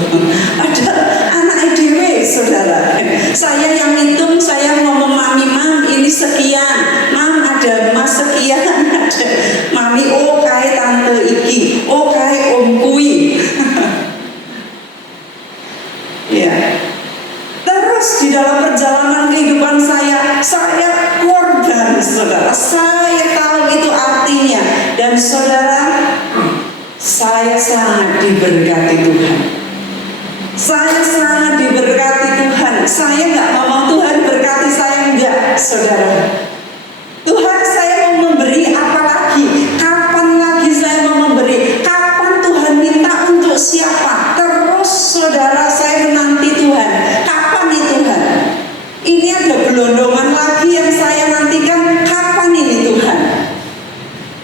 Ada anak EDW, saudara. Saya yang hitung, saya ngomong mami, mam ini sekian, mam ada emas sekian, ada. Mami, oh kayak tante iki, oh kayak om kui. Ya, perjalanan kehidupan saya korban, saudara. Saya tahu itu artinya. Dan saudara, saya sangat diberkati Tuhan. Saya sangat diberkati Tuhan. Saya nggak ngomong Tuhan berkati saya, enggak, saudara. Tuhan, saya mau memberi apa lagi? Kapan lagi saya mau memberi? Kapan Tuhan minta untuk siapa? Terus saudara, saya menanti Tuhan. Kapan nih Tuhan? Ini ada gelondongan lagi yang saya nantikan. Kapan ini Tuhan?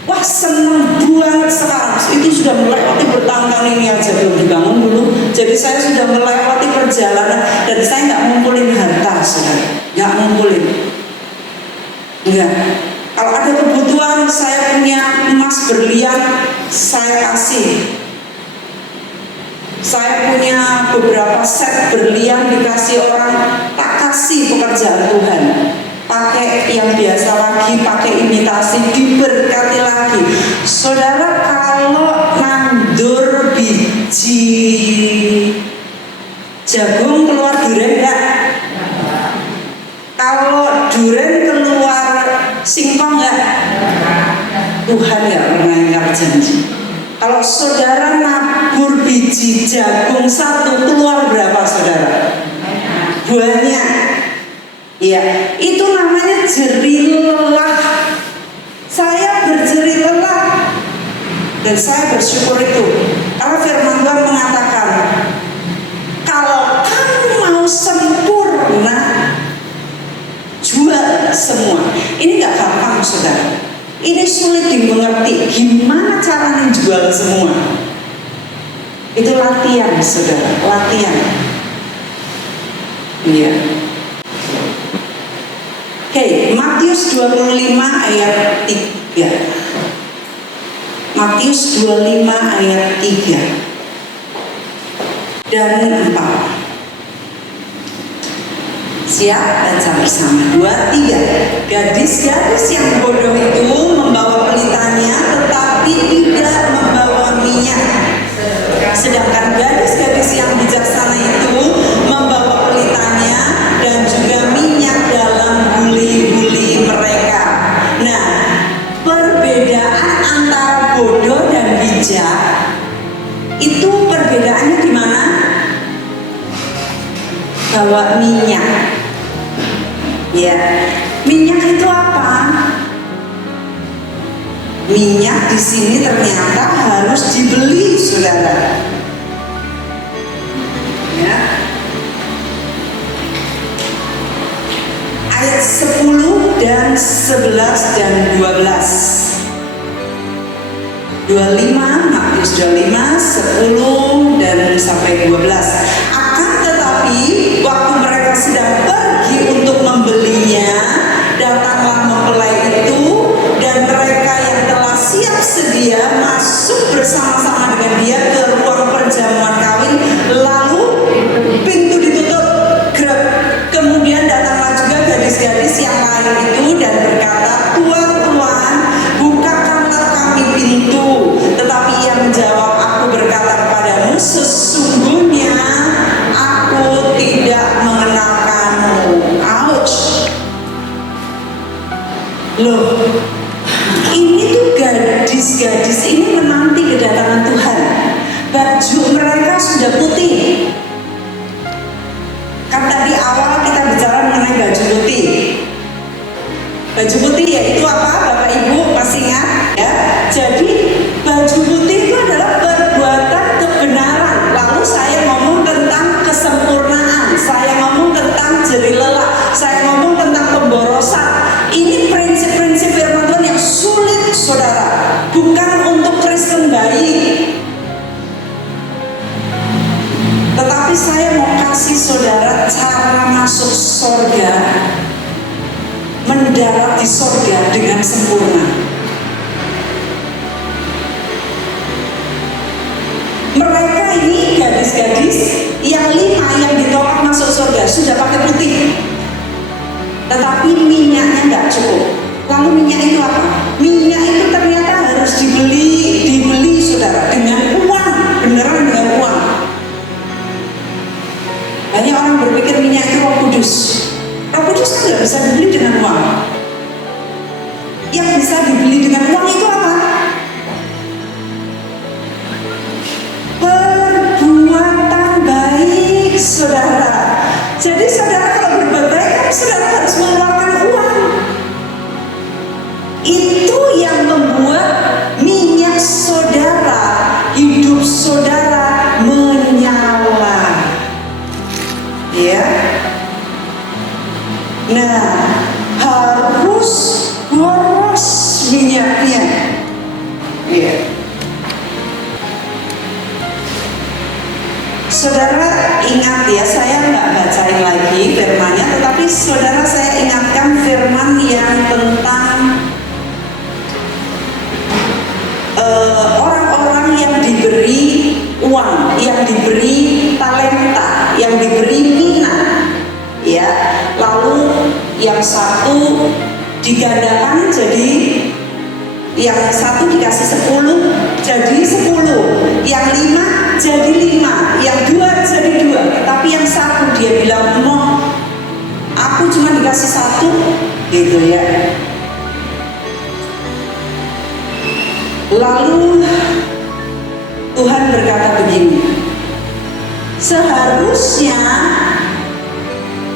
Wah, senang banget sekarang. Itu sudah melewati bertahun-tahun ini aja belum dibangun dulu. Jadi saya sudah melewati perjalanan dan saya nggak ngumpulin harta, saudara. Nggak ngumpulin. Enggak. Kalau ada kebutuhan, saya punya emas berlian, saya kasih. Saya punya beberapa set berlian dikasih orang, tak kasih pekerjaan Tuhan. Pakai yang biasa lagi, pakai imitasi, diberkati lagi. Saudara, kalau nandur biji jagung keluar duren enggak? Kalau duren keluar singkong enggak? Tuhan enggak pernah ingkar janji. Kalau saudara nabur biji jagung satu, keluar berapa saudara? Banyak. Ya, itu namanya jerih lelah. Saya berjerih lelah dan saya bersyukur itu. Karena firman Tuhan mengatakan, kalau kamu mau sempurna, jual semua. Ini gak gampang, saudara. Ini sulit dimengerti. Gimana caranya jual semua? Itu latihan, saudara. Latihan. Iya. Oke, Matius 25 ayat 3. Matius 25 ayat 3 dan 4. Siap, baca bersama. 2, 3. Gadis-gadis yang bodoh itu membawa pelitanya, tetapi tidak membawa minyak. Sedangkan gadis-gadis yang bijaksana itu membawa pelitanya dan juga minyak dalam buli-buli mereka. Nah, perbedaan antara bodoh dan bijak itu perbedaannya di mana? Bawa minyak. Ya, minyak itu apa? Minyak di sini ternyata harus dibeli, saudara. Ya. Ayat 10 dan 11 dan 12. 25, Matius 25, 10 dan sampai 12. Akan tetapi waktu mereka sedang pergi untuk membelinya, datanglah mempelai itu, dan mereka yang telah siap sedia masuk bersama-sama dengan dia ke ruang perjamuan kawin, lalu pintu ditutup grep. Kemudian datanglah juga gadis-gadis yang lain itu dan berkata, "Tuan, Tuan, bukakanlah kami pintu." Tetapi ia menjawab, "Aku berkata kepadamu, sesungguhnya aku tidak mengenal kamu." Ouch. Loh, ini tuh gadis-gadis ini menanti kedatangan Tuhan. Baju mereka sudah putih. Kan tadi awal kita bicara mengenai baju putih. Baju putih ya itu apa, Bapak Ibu masih ingat ya? Jadi baju putih itu adalah perbuatan kebenaran. Lalu saya ngomong tentang kesempurnaan, saya ngomong tentang jerih lelah, saya ngomong tentang pemborosan. Ini prinsip-prinsip firman Tuhan yang sulit, saudara. Bukan untuk Kristen baik, tetapi saya mau kasih saudara cara masuk surga, mendarat di surga dengan sempurna. Mereka ini gadis-gadis yang 5 yang ditolak masuk surga sudah pakai putih, tetapi minyaknya nggak cukup. Lalu minyak itu apa? Minyak itu ternyata harus dibeli saudara, dengan uang, beneran dengan uang. Banyak orang berpikir minyak itu Roh Kudus. Roh Kudus kan nggak bisa dibeli dengan uang. Yang bisa dibeli dengan uang itu apa? Perbuatan baik, saudara. Jadi saudara kalau berbuat baik kan saudara harus mengeluarkan uang. Itu yang membuat minyak saudara, hidup saudara menyala. Ya. Nah, harus boros minyaknya. Ya. Saudara ingat ya, saya nggak bacain lagi firmannya, tetapi saudara saya ingatkan firman yang tentang orang-orang yang diberi uang, yang diberi talenta, yang diberi minat, ya. Lalu yang satu digandakan jadi, yang satu dikasih 10 jadi 10, yang 5 jadi 5, yang 2 jadi 2. Tapi yang satu dia bilang, "Moh, aku cuma dikasih 1," gitu ya. Lalu Tuhan berkata begini, seharusnya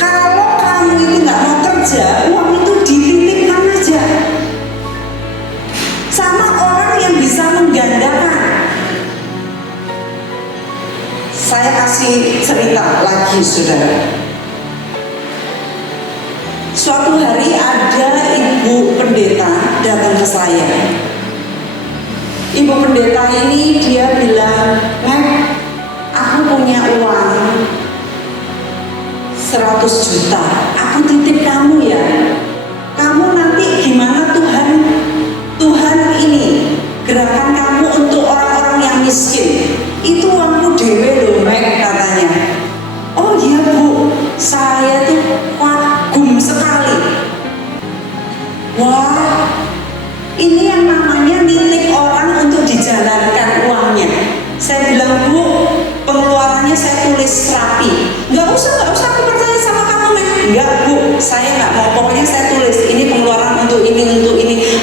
kalau kamu itu nggak mau kerja, uang itu dititipkan aja sama orang yang bisa menggandakan. Saya kasih cerita lagi, saudara. Suatu hari ada ibu pendeta datang ke saya. Ibu pendeta ini dia bilang, "Mek, aku punya uang 100 juta, aku titip kamu ya. Kamu nanti gimana Tuhan ini gerakan kamu untuk orang-orang yang miskin. Itu uangku dewe loh, Mek," katanya. Oh iya Bu, saya tuh kagum sekali. Wah, ini yang namanya nitip orang untuk dijalankan uangnya. Saya bilang, "Bu, pengeluarannya saya tulis rapi." Nggak usah, aku percaya sama kamu, Mek." "Enggak Bu, saya nggak mau, pokoknya saya tulis ini pengeluaran untuk ini.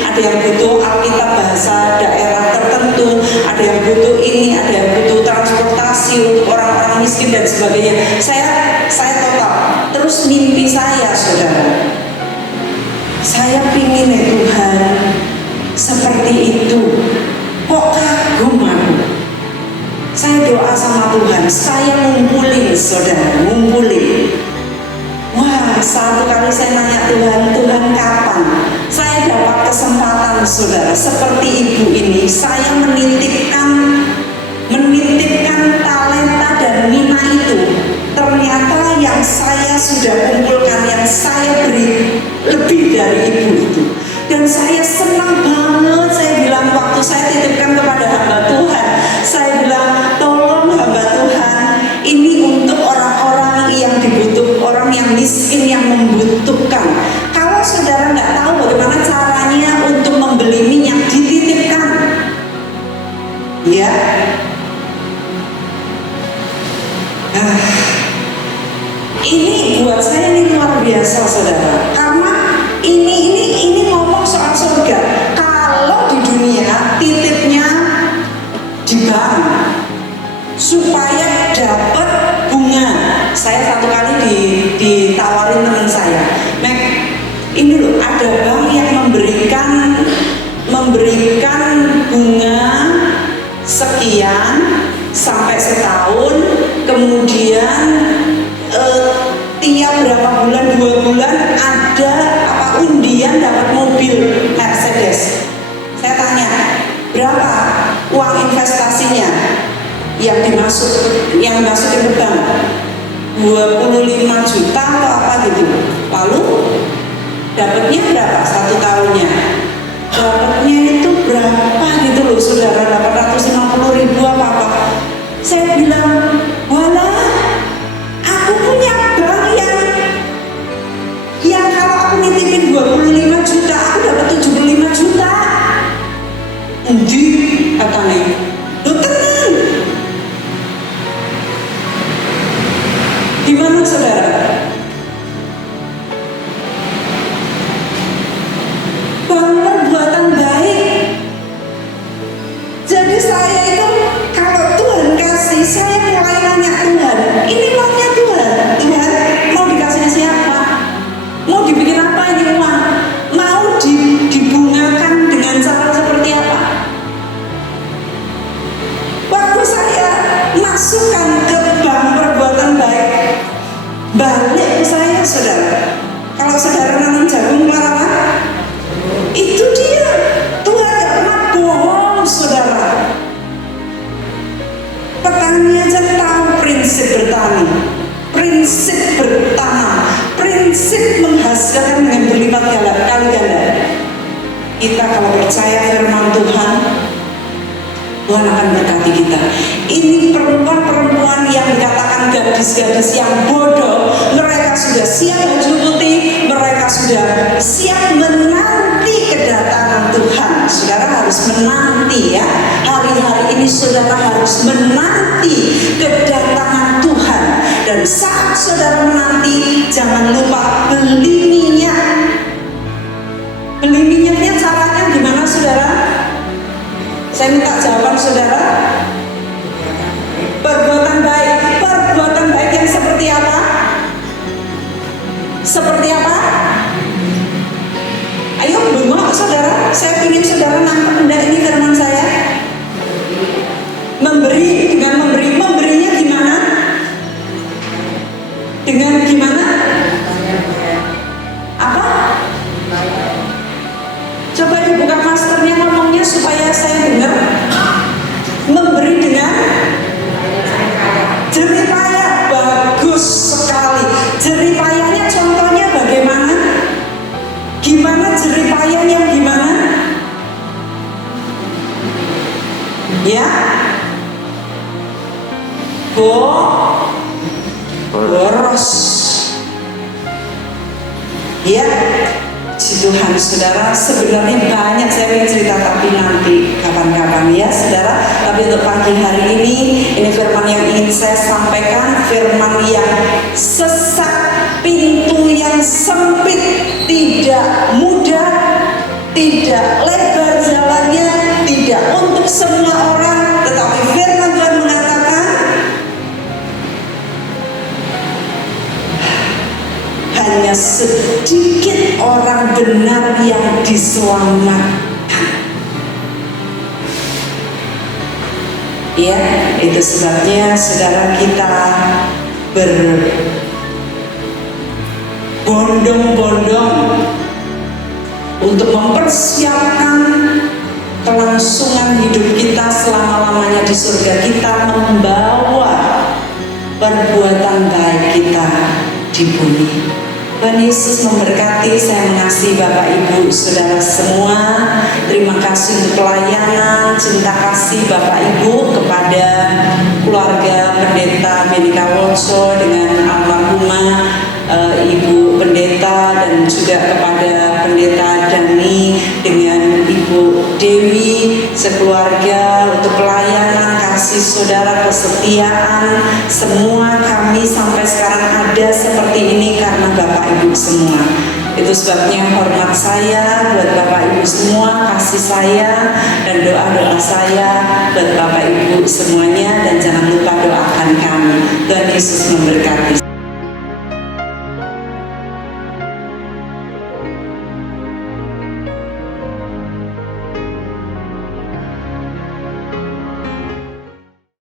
Ada yang butuh Alkitab bahasa daerah tertentu, ada yang butuh ini, ada yang butuh transportasi untuk orang-orang miskin dan sebagainya." Saya total. Terus mimpi saya, saudara, saya pingin ya Tuhan seperti itu. Kok kagum aku. Saya doa sama Tuhan, saya ngumpulin, saudara, ngumpulin. Wah, satu kali saya nanya Tuhan kapan saya dapat kesempatan, saudara, seperti ibu ini, saya menitipkan talenta dan minat itu. Ternyata yang saya sudah kumpulkan, yang saya beri lebih dari ibu itu. Dan saya senang banget. Saya bilang, waktu saya titipkan kepada hamba Tuhan, saya bilang, "Tolong hamba Tuhan, ini untuk orang-orang yang dibutuhkan, orang yang miskin, yang membutuhkan." Kalau saudara nggak tahu bagaimana caranya untuk membeli minyak, dititipkan, ya. Ini buat saya ini luar biasa, saudara, karena ini ngomong soal surga. Kalau di dunia titipnya di bank supaya dapat bunga. Saya satu kali ditawarin teman saya, "Mek, ini loh ada bank yang memberikan bunga sekian sampai setahun, kemudian tiap berapa bulan, 2 bulan ada undian dapat mobil Mercedes." Saya tanya, "Berapa uang investasinya yang dimasukin ke bank?" 25 juta atau apa gitu. Lalu dapatnya berapa 1 tahunnya? Dapatnya itu berapa gitu loh, saudara, 850.000 apa. Saya bilang, "Walah, aku punya bank yang kalau aku nitipin 25 juta, aku dapat 75 juta. Endi?" katanya. "Loh tenang." Gimana, saudara? hasilkan dengan berlipat kali ganda. Kita kalau percaya firman Tuhan, Tuhan akan berkati kita. Ini perempuan-perempuan yang dikatakan gadis-gadis yang bodoh, mereka sudah siap baju putih, mereka sudah siap menanti kedatangan Tuhan. Saudara harus menanti ya. Hari-hari ini saudara harus menanti kedatangan Tuhan. Dan saat saudara menanti, jangan lupa beli minyak. Beli minyaknya caranya gimana saudara? Saya minta jawaban saudara. Perbuatan baik yang seperti apa? Seperti apa? Ayo bengok saudara, saya ingin saudara nangkep enggak ini firman saya. Memberi, dengan memberinya gimana? Dengan gimana? Apa? Coba dibuka masternya ngomongnya supaya saya dengar. Memberi dengan jerih payah, bagus sekali. Jerih payahnya contohnya bagaimana? Gimana jerih payah yang gimana? Ya, boros. Ya, Tuhan saudara, sebenarnya banyak saya ingin cerita tapi nanti kapan-kapan ya saudara. Tapi untuk pagi hari ini firman yang ingin saya sampaikan, firman yang sesak, pintu yang sempit, tidak mudah, tidak lebar jalannya, tidak untuk semua orang, tetapi firman Tuhan mengatakan hanya sedikit orang benar yang diselamatkan. Ya, itu sebabnya saudara kita berbondong-bondong untuk mempersiapkan kelangsungan hidup kita selama-lamanya di surga. Kita membawa perbuatan baik kita di bumi. Tuhan Yesus memberkati. Saya mengasihi Bapak Ibu Saudara semua. Terima kasih untuk pelayanan, cinta kasih Bapak Ibu kepada keluarga Pendeta Benika Woso dengan almarhumah Ibu Pendeta, dan juga kepada Pendeta Dani dengan Ibu Dewi sekeluarga untuk pelayanan, kasih saudara, kesetiaan. Semua kami sampai sekarang ada seperti ini karena Bapak Ibu semua. Itu sebabnya hormat saya buat Bapak Ibu semua, kasih saya dan doa-doa saya buat Bapak Ibu semuanya, dan jangan lupa doakan kami. Tuhan Yesus memberkati.